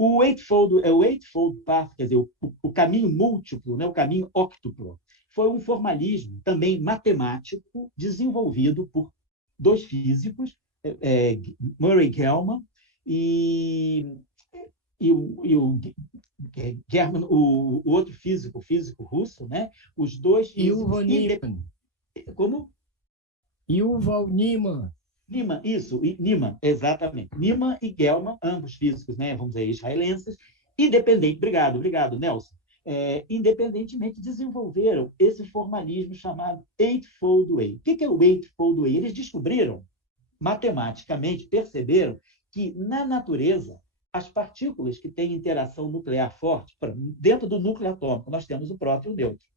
O Eightfold Path, quer dizer, o caminho múltiplo, né, o caminho óctuplo, foi um formalismo também matemático desenvolvido por dois físicos, Murray Gell-Mann e, German, o outro físico, o físico russo, né? Os dois físicos... Yuval Niemann. Como? Yuval Niemann. Niemann, isso, Niemann, exatamente. Niemann e Gell-Mann, ambos físicos, né, vamos dizer, israelenses, obrigado, Nelson. Independentemente, desenvolveram esse formalismo chamado Eightfold Way. O que é o Eightfold Way? Eles descobriram, matematicamente, perceberam que, na natureza, as partículas que têm interação nuclear forte, dentro do núcleo atômico, nós temos o próton e o nêutron.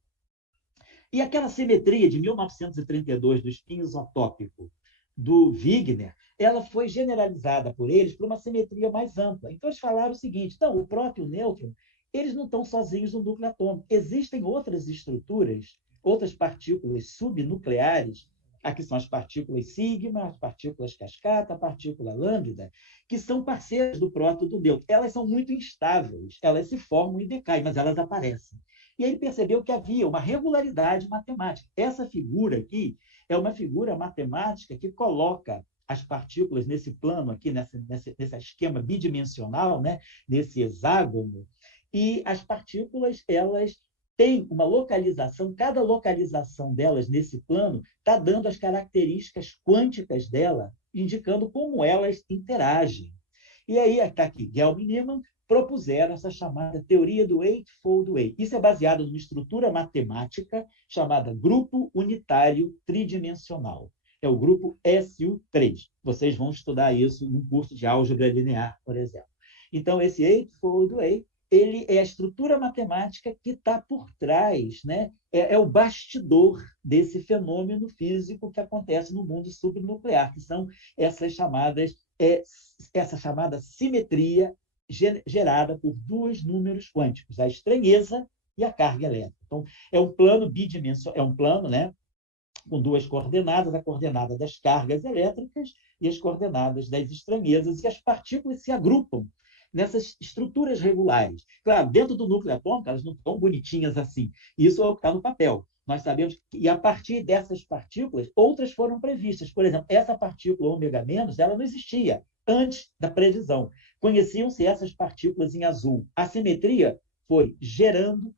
E aquela simetria de 1932 do espinho isotópico do Wigner, ela foi generalizada por eles para uma simetria mais ampla. Então, eles falaram o seguinte: então, o próton e o nêutron, eles não estão sozinhos no núcleo atômico. Existem outras estruturas, outras partículas subnucleares, aqui são as partículas sigma, as partículas cascata, a partícula lambda, que são parceiras do próton e do nêutron. Elas são muito instáveis, elas se formam e decaem, mas elas aparecem. E ele percebeu que havia uma regularidade matemática. Essa figura aqui é uma figura matemática que coloca as partículas nesse plano aqui, nesse esquema bidimensional, né? Nesse hexágono, e as partículas, elas têm uma localização, cada localização delas nesse plano está dando as características quânticas dela, indicando como elas interagem. E aí está aqui, Gell-Mann e Niemann propuseram essa chamada teoria do Eightfold Way. Isso é baseado numa estrutura matemática chamada grupo unitário tridimensional. É o grupo SU3. Vocês vão estudar isso num curso de álgebra linear, por exemplo. Então, esse Eightfold Way, ele é a estrutura matemática que está por trás, né? É o bastidor desse fenômeno físico que acontece no mundo subnuclear, que são essa chamada simetria gerada por dois números quânticos, a estranheza e a carga elétrica. Então, é um plano bidimensional, é um plano, né, com duas coordenadas, a coordenada das cargas elétricas e as coordenadas das estranhezas, e as partículas se agrupam nessas estruturas regulares. Claro, dentro do núcleo atômico, elas não estão bonitinhas assim. Isso é o que está no papel. Nós sabemos que, e a partir dessas partículas, outras foram previstas. Por exemplo, essa partícula ômega-, ela não existia antes da previsão. Conheciam-se essas partículas em azul. A simetria foi gerando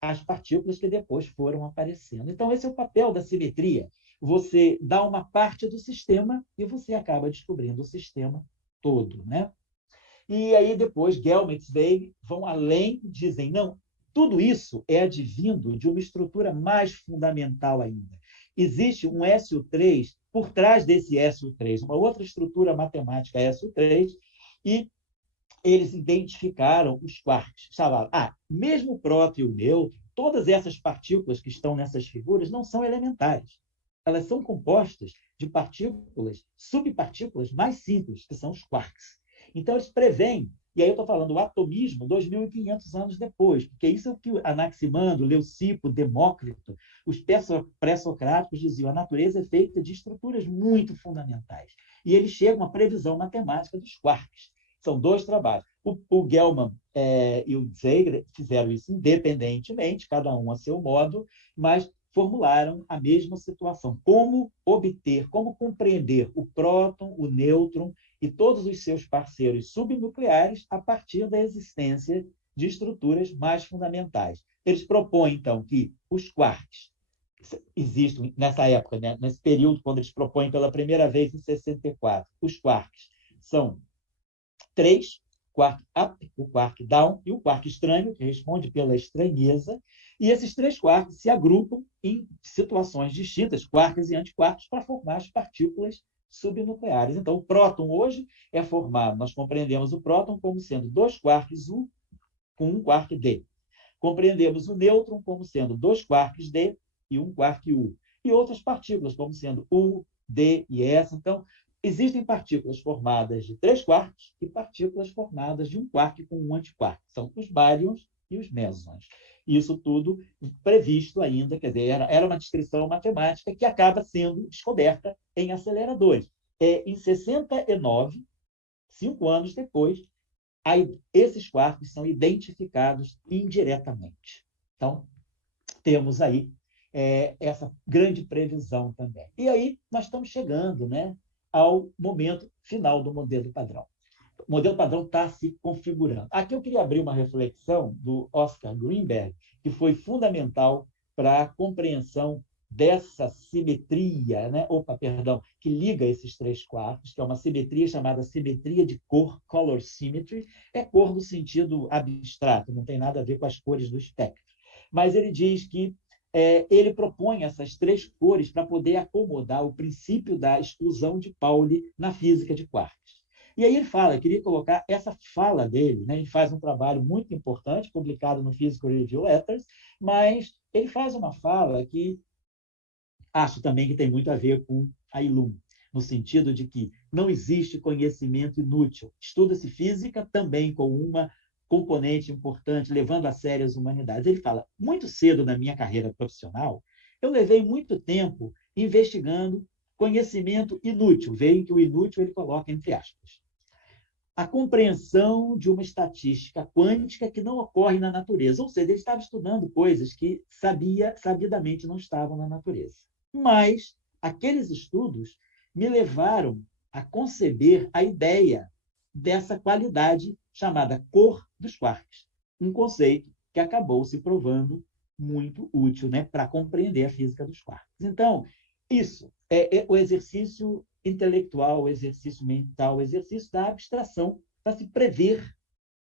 as partículas que depois foram aparecendo. Então, esse é o papel da simetria. Você dá uma parte do sistema e você acaba descobrindo o sistema todo, né? E aí, depois, Gell-Mann e Zweig vão além, dizem, não, tudo isso é advindo de uma estrutura mais fundamental ainda. Existe um SU3 por trás desse SU3, uma outra estrutura matemática SU3, e eles identificaram os quarks. Falaram, mesmo o próton e o nêutron, todas essas partículas que estão nessas figuras não são elementares. Elas são compostas de partículas, subpartículas mais simples, que são os quarks. Então, eles preveem, e aí eu estou falando do atomismo 2.500 anos depois, porque isso é o que Anaximandro, Leucipo, Demócrito, os pré-socráticos diziam, a natureza é feita de estruturas muito fundamentais. E eles chegam à previsão matemática dos quarks. São dois trabalhos. O Gell-Mann e o Zweig fizeram isso independentemente, cada um a seu modo, mas formularam a mesma situação. Como obter, como compreender o próton, o nêutron e todos os seus parceiros subnucleares a partir da existência de estruturas mais fundamentais. Eles propõem, então, que os quarks existem nessa época, né, nesse período, quando eles propõem pela primeira vez em 64, os quarks são três: quark up, o quark down e o quark estranho, que responde pela estranheza, e esses três quarks se agrupam em situações distintas, quarks e antiquarks, para formar as partículas subnucleares. Então, o próton hoje é formado, nós compreendemos o próton como sendo dois quarks U com um quark D. Compreendemos o nêutron como sendo dois quarks D e um quark U. E outras partículas como sendo U, D e S. Então, existem partículas formadas de três quarks e partículas formadas de um quark com um antiquark. São os baryons e os mesons. Isso tudo previsto ainda, quer dizer, era uma descrição matemática que acaba sendo descoberta em aceleradores. Em 69, 5 anos depois, esses quarks são identificados indiretamente. Então, temos aí essa grande previsão também. E aí nós estamos chegando, né, ao momento final do modelo padrão. O modelo padrão está se configurando. Aqui eu queria abrir uma reflexão do Oscar Greenberg, que foi fundamental para a compreensão dessa simetria, né? Que liga esses três quartos, que é uma simetria chamada simetria de cor, color symmetry. É cor no sentido abstrato, não tem nada a ver com as cores do espectro. Mas ele diz que ele propõe essas três cores para poder acomodar o princípio da exclusão de Pauli na física de quarks. E aí ele fala, eu queria colocar essa fala dele, né? Ele faz um trabalho muito importante, publicado no Physical Review Letters, mas ele faz uma fala que acho também que tem muito a ver com a Ilum, no sentido de que não existe conhecimento inútil. Estuda-se física também com uma componente importante, levando a sério as humanidades. Ele fala, muito cedo na minha carreira profissional, eu levei muito tempo investigando conhecimento inútil. Veio que o inútil ele coloca entre aspas. A compreensão de uma estatística quântica que não ocorre na natureza. Ou seja, ele estava estudando coisas que sabidamente não estavam na natureza. Mas aqueles estudos me levaram a conceber a ideia dessa qualidade chamada cor dos quarks, um conceito que acabou se provando muito útil, né, para compreender a física dos quarks. Então, isso é o exercício intelectual, o exercício mental, o exercício da abstração para se prever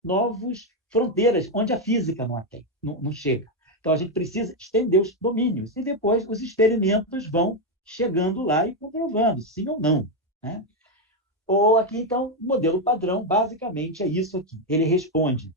novas fronteiras onde a física não tem, não chega. Então, a gente precisa estender os domínios e depois os experimentos vão chegando lá e comprovando, sim ou não, né? Ou aqui, então, o modelo padrão, basicamente, é isso aqui. Ele responde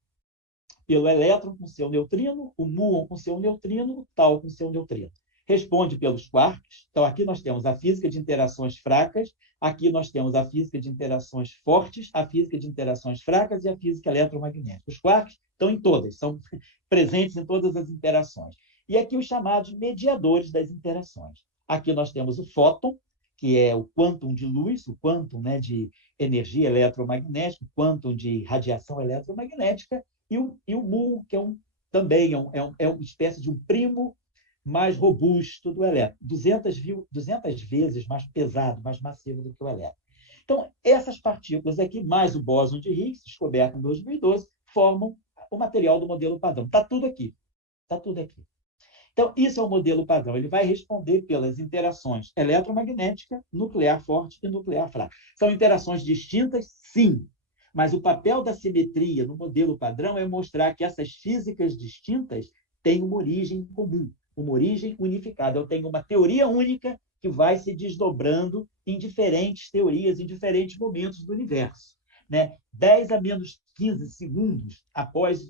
pelo elétron com seu neutrino, o muon com seu neutrino, o tau com seu neutrino. Responde pelos quarks. Então, aqui nós temos a física de interações fracas, aqui nós temos a física de interações fortes, a física de interações fracas e a física eletromagnética. Os quarks estão em todas, são presentes em todas as interações. E aqui os chamados mediadores das interações. Aqui nós temos o fóton, que é o quantum de luz, o quantum, né, de energia eletromagnética, o quantum de radiação eletromagnética, e o muon, que também é uma espécie de um primo mais robusto do elétron, 200 vezes mais pesado, mais massivo do que o elétron. Então, essas partículas aqui, mais o bóson de Higgs, descoberto em 2012, formam o material do modelo padrão. Está tudo aqui. Está tudo aqui. Então, isso é o modelo padrão. Ele vai responder pelas interações eletromagnética, nuclear forte e nuclear fraca. São interações distintas, sim, mas o papel da simetria no modelo padrão é mostrar que essas físicas distintas têm uma origem comum, uma origem unificada. Eu tenho uma teoria única que vai se desdobrando em diferentes teorias, em diferentes momentos do universo. Né? 10 a menos 15 segundos após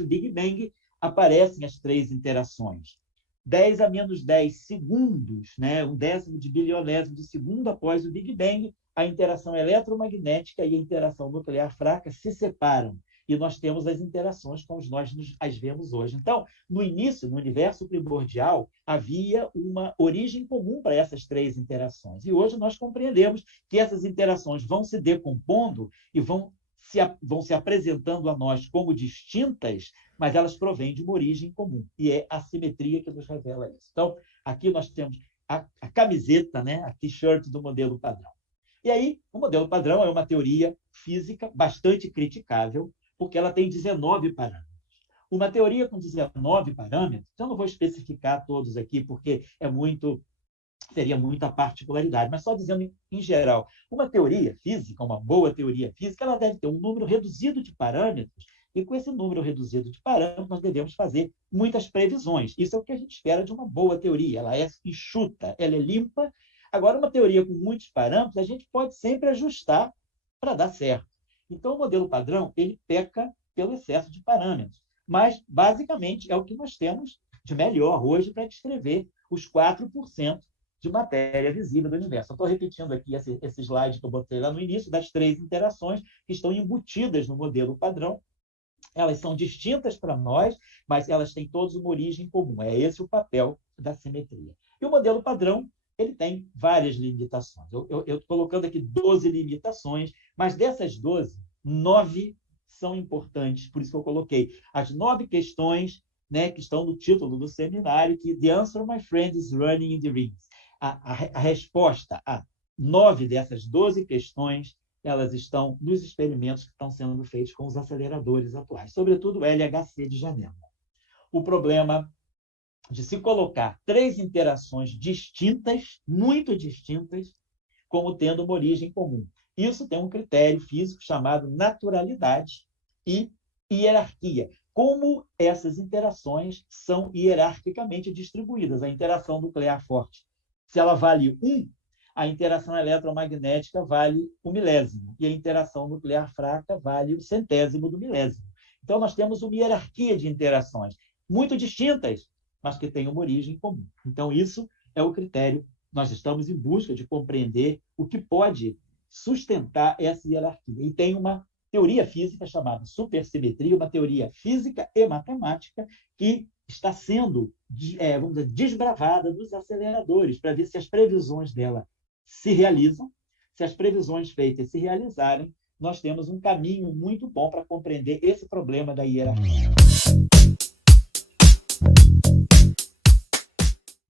o Big Bang, aparecem as três interações. 10 a menos 10 segundos, né, um décimo de bilionésimo de segundo após o Big Bang, a interação eletromagnética e a interação nuclear fraca se separam. E nós temos as interações como nós as vemos hoje. Então, no início, no universo primordial, havia uma origem comum para essas três interações. E hoje nós compreendemos que essas interações vão se decompondo e vão se apresentando a nós como distintas, mas elas provêm de uma origem comum. E é a simetria que nos revela isso. Então, aqui nós temos a camiseta, né, a t-shirt do modelo padrão. E aí, o modelo padrão é uma teoria física bastante criticável, porque ela tem 19 parâmetros. Uma teoria com 19 parâmetros, eu não vou especificar todos aqui, porque seria muita particularidade, mas só dizendo em geral, uma teoria física, uma boa teoria física, ela deve ter um número reduzido de parâmetros, e com esse número reduzido de parâmetros, nós devemos fazer muitas previsões. Isso é o que a gente espera de uma boa teoria. Ela é enxuta, ela é limpa. Agora, uma teoria com muitos parâmetros, a gente pode sempre ajustar para dar certo. Então, o modelo padrão, ele peca pelo excesso de parâmetros. Mas, basicamente, é o que nós temos de melhor hoje para descrever os 4% de matéria visível do universo. Eu estou repetindo aqui esse slide que eu botei lá no início, das três interações que estão embutidas no modelo padrão. Elas são distintas para nós, mas elas têm todas uma origem comum. É esse o papel da simetria. E o modelo padrão, ele tem várias limitações. Eu estou colocando aqui 12 limitações, mas dessas 12, 9 são importantes, por isso que eu coloquei as 9 questões, né, que estão no título do seminário, que The Answer, My Friend, is Running in the Rings. A resposta a 9 dessas 12 questões, elas estão nos experimentos que estão sendo feitos com os aceleradores atuais, sobretudo o LHC de janela. O problema de se colocar 3 interações distintas, muito distintas, como tendo uma origem comum. Isso tem um critério físico chamado naturalidade e hierarquia. Como essas interações são hierarquicamente distribuídas. A interação nuclear forte, se ela vale 1, a interação eletromagnética vale 1/1000, e a interação nuclear fraca vale o 100º do milésimo. Então, nós temos uma hierarquia de interações muito distintas, mas que têm uma origem comum. Então, isso é o critério. Nós estamos em busca de compreender o que pode sustentar essa hierarquia. E tem uma teoria física chamada supersimetria, uma teoria física e matemática que está sendo vamos dizer, desbravada nos aceleradores para ver se as previsões dela se realizam. Se as previsões feitas se realizarem, nós temos um caminho muito bom para compreender esse problema da hierarquia.